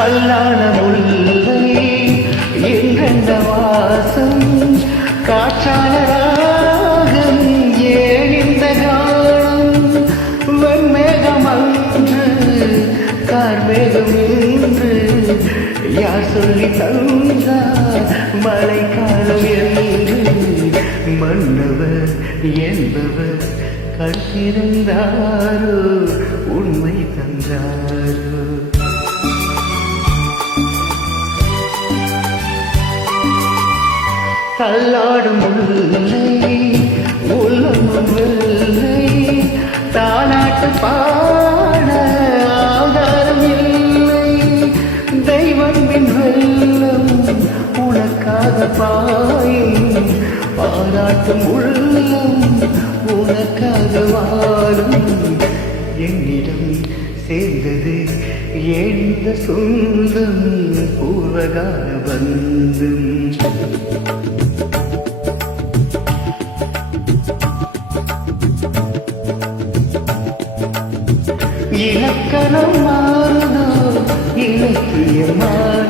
கல்லான முல்லை என்ற வாசம் காற்றான ராகம் ஏன் இந்த காலம் வெண்மேகம் அன்று கார்மேகம் என்று யார் சொல்லி தந்தார் மழைக்காலம் என்று மன்னவர் என்பவர் கற்றிருந்தாரோ உண்மை தந்தாரோ தள்ளாடும் முல்லை உள்ளமும் வெள்ளை தாலாட்டு பாட ஆதாரம் இல்லை தெய்வமின் வெள்ளம் உனக்காக பாயும் பாராட்டும் உள்ளம் உனக்காக வாழும் என்னிடம் சேர்ந்தது எந்த சொந்தம் பூர்வகால பந்தம் இலக்கணம் மாறுதோ இலக்கியம்